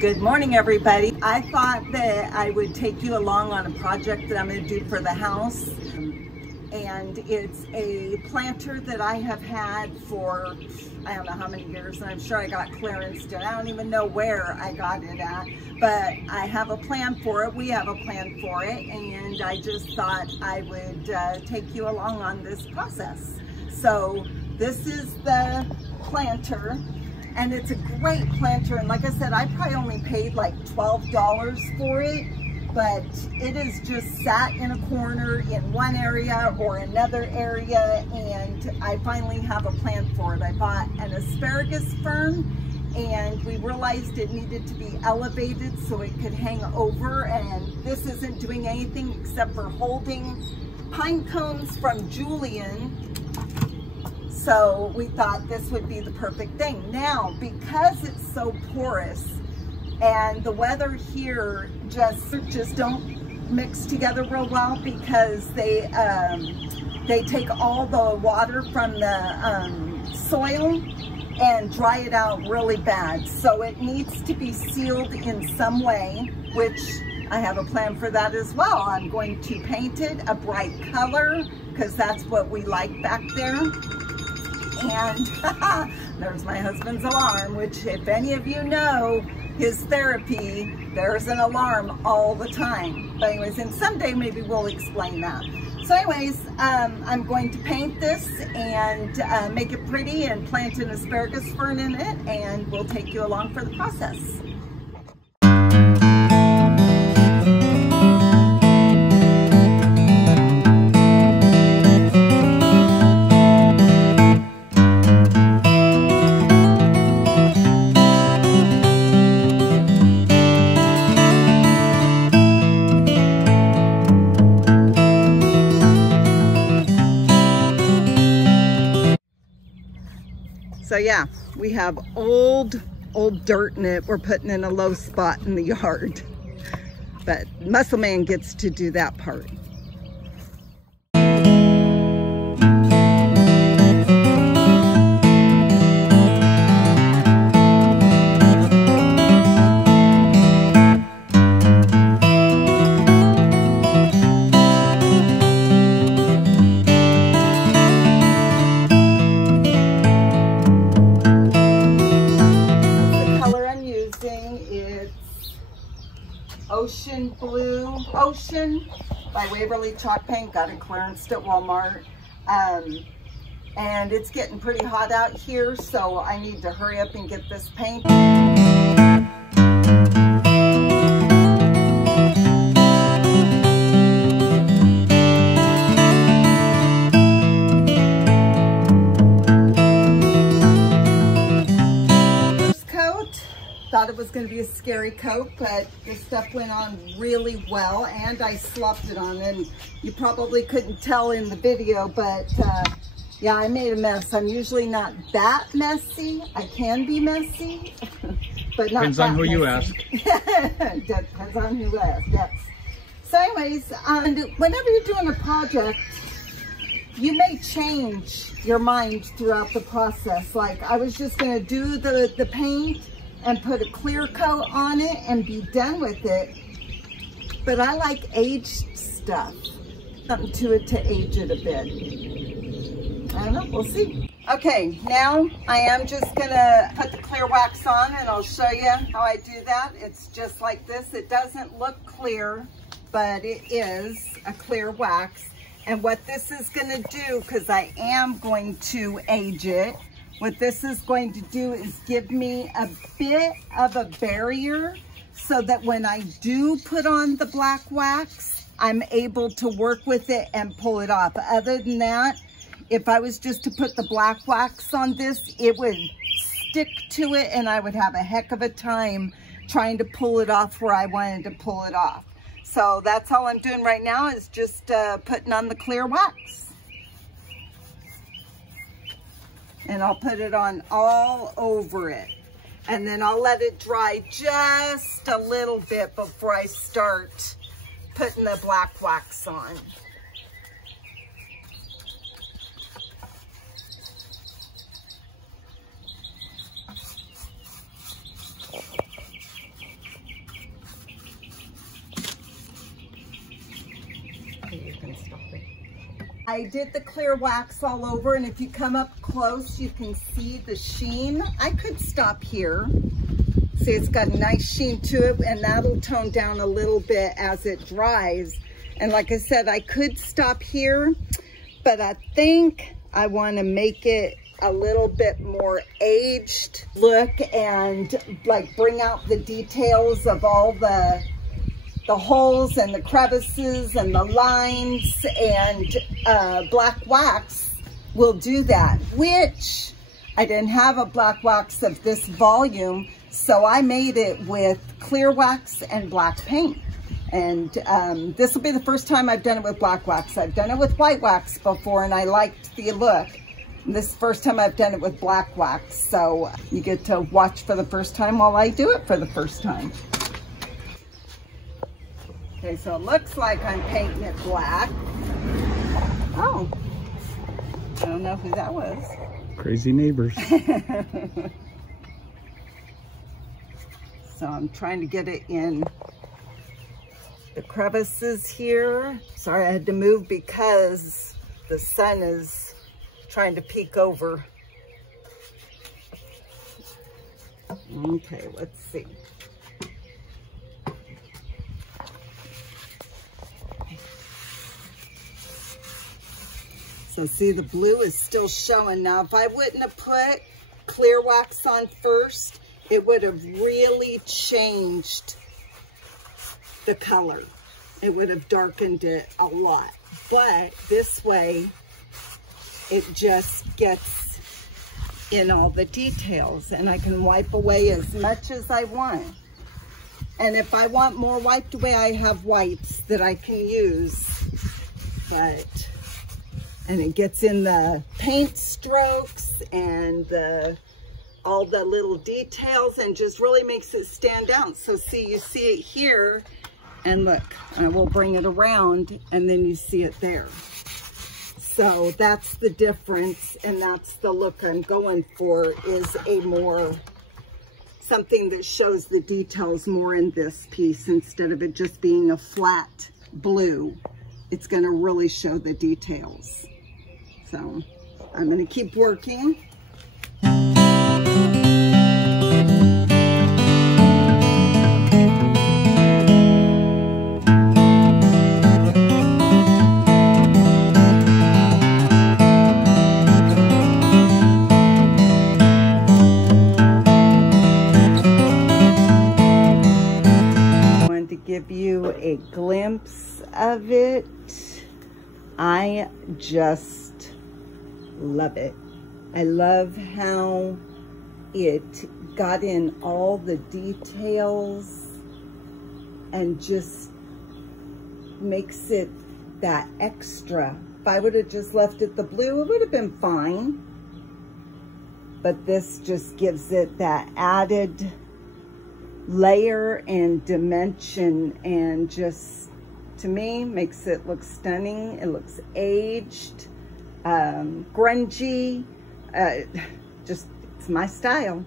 Good morning, everybody. I thought that I would take you along on a project that I'm going to do for the house. And it's a planter that I have had for, I don't know how many years, and I'm sure I got clearance to, I don't even know where I got it at, but I have a plan for it. We have a plan for it, and I just thought I would take you along on this process. So this is the planter. And it's a great planter, and like I said, I probably only paid like $12 for it, but it is just sat in a corner in one area or another area, and I finally have a plan for it. I bought an asparagus fern, and we realized it needed to be elevated so it could hang over, and this isn't doing anything except for holding pine cones from Julian. So we thought this would be the perfect thing. Now, because it's so porous and the weather here just don't mix together real well, because they take all the water from the soil and dry it out really bad. So it needs to be sealed in some way, which I have a plan for that as well. I'm going to paint it a bright color because that's what we like back there. And there's my husband's alarm, which if any of you know his therapy, there's an alarm all the time. But anyways, and someday maybe we'll explain that. So anyways, I'm going to paint this and make it pretty and plant an asparagus fern in it, and we'll take you along for the process. So yeah, we have old dirt in it. We're putting in a low spot in the yard, but Muscle Man gets to do that part. Ocean Blue Ocean by Waverly Chalk Paint. Got it clearanced at Walmart. And it's getting pretty hot out here, so I need to hurry up and get this paint. Thought it was going to be a scary coat, but this stuff went on really well, and I slopped it on, and you probably couldn't tell in the video, but yeah, I made a mess. I'm usually not that messy. I can be messy, but not depends on who you ask. Depends on who asks, yes. So anyways, whenever you're doing a project, you may change your mind throughout the process. Like, I was just going to do the paint and put a clear coat on it and be done with it. But I like aged stuff. Something to it to age it a bit. I don't know, we'll see. Okay, now I am just gonna put the clear wax on, and I'll show you how I do that. It's just like this. It doesn't look clear, but it is a clear wax. And what this is gonna do, because I am going to age it, what this is going to do is give me a bit of a barrier so that when I do put on the black wax, I'm able to work with it and pull it off. Other than that, if I was just to put the black wax on this, it would stick to it and I would have a heck of a time trying to pull it off where I wanted to pull it off. So that's all I'm doing right now, is just putting on the clear wax. And I'll put it on all over it. And then I'll let it dry just a little bit before I start putting the black wax on. I did the clear wax all over, and if you come up close, you can see the sheen. I could stop here. See, it's got a nice sheen to it, and that'll tone down a little bit as it dries. And like I said, I could stop here, but I think I want to make it a little bit more aged look and like bring out the details of all the holes and the crevices and the lines, and black wax will do that, which I didn't have a black wax of this volume, so I made it with clear wax and black paint. And this will be the first time I've done it with black wax. I've done it with white wax before and I liked the look. This is the first time I've done it with black wax, so you get to watch for the first time while I do it for the first time. Okay, so it looks like I'm painting it black. Oh, I don't know who that was. Crazy neighbors. So I'm trying to get it in the crevices here. Sorry, I had to move because the sun is trying to peek over. Okay, let's see. So see, the blue is still showing. Now, if I wouldn't have put clear wax on first, it would have really changed the color. It would have darkened it a lot. But this way, it just gets in all the details, and I can wipe away as much as I want. And if I want more wiped away, I have wipes that I can use. And it gets in the paint strokes and all the little details, and just really makes it stand out. So see, you see it here, and look, I will bring it around, and then you see it there. So that's the difference, and that's the look I'm going for, is a more, something that shows the details more in this piece instead of it just being a flat blue. It's gonna really show the details. So I'm gonna keep working. Give you a glimpse of it. I just love it. I love how it got in all the details and just makes it that extra. If I would have just left it the blue, it would have been fine. But this just gives it that added layer and dimension, and just, to me, makes it look stunning. It looks aged, grungy, just, it's my style.